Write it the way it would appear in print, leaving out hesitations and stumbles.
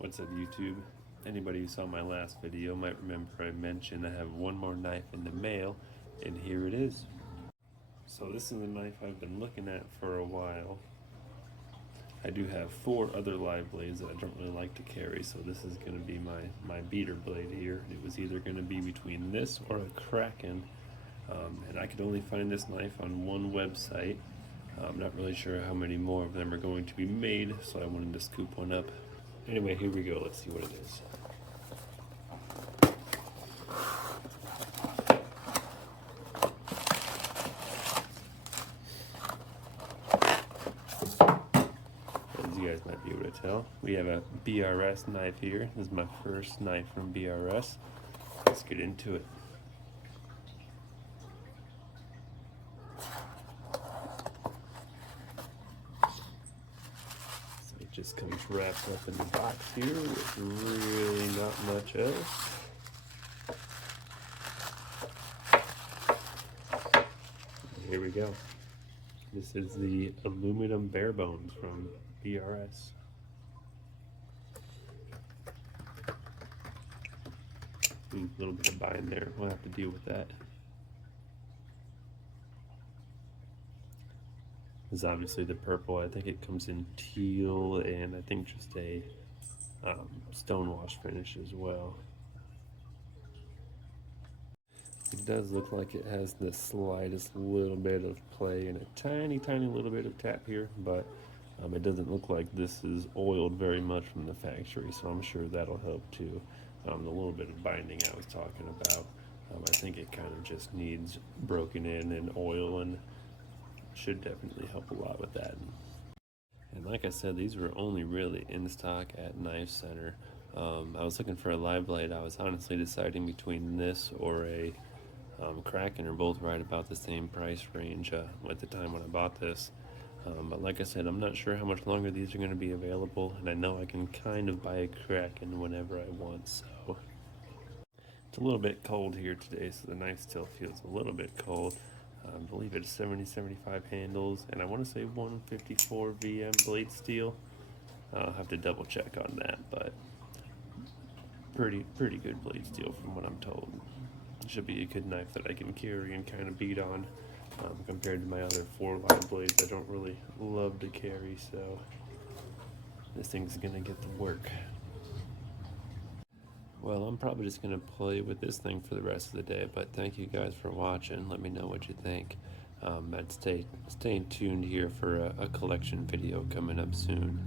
What's up, YouTube? Anybody who saw my last video might remember I mentioned I have one more knife in the mail, and here it is. So this is a knife I've been looking at for a while. I do have 4 other live blades that I don't really like to carry, so this is going to be my beater blade here. It was either going to be between this or a Kraken, and I could only find this knife on one website. I'm not really sure how many more of them are going to be made, so I wanted to scoop one up. Anyway, here we go. Let's see what it is. As you guys might be able to tell, we have a BRS knife here. This is my first knife from BRS. Let's get into it. It just comes wrapped up in the box here with really not much else. And here we go. This is the aluminum Barebones from BRS. A little bit of bind there. We'll have to deal with that. This is obviously the purple. I think it comes in teal and I think just a stonewash finish as well. It does look like it has the slightest little bit of play and a tiny little bit of tap here, but it doesn't look like this is oiled very much from the factory, so I'm sure that'll help too. The little bit of binding I was talking about, I think it kind of just needs broken in and oil, and should definitely help a lot with that. And like I said, these were only really in stock at Knife Center. I was looking for a live blade. I was honestly deciding between this or a Kraken, are both right about the same price range at the time when I bought this. But like I said, I'm not sure how much longer these are going to be available, and I know I can kind of buy a Kraken whenever I want, so. It's a little bit cold here today, so the knife still feels a little bit cold. I believe it's 70-75 handles, and I want to say 154 VM blade steel. I'll have to double check on that, but pretty good blade steel from what I'm told. It should be a good knife that I can carry and kind of beat on, compared to my other 4 live blades I don't really love to carry, so this thing's gonna get the work. Well, I'm probably just going to play with this thing for the rest of the day, but thank you guys for watching. Let me know what you think. Stay tuned here for a collection video coming up soon.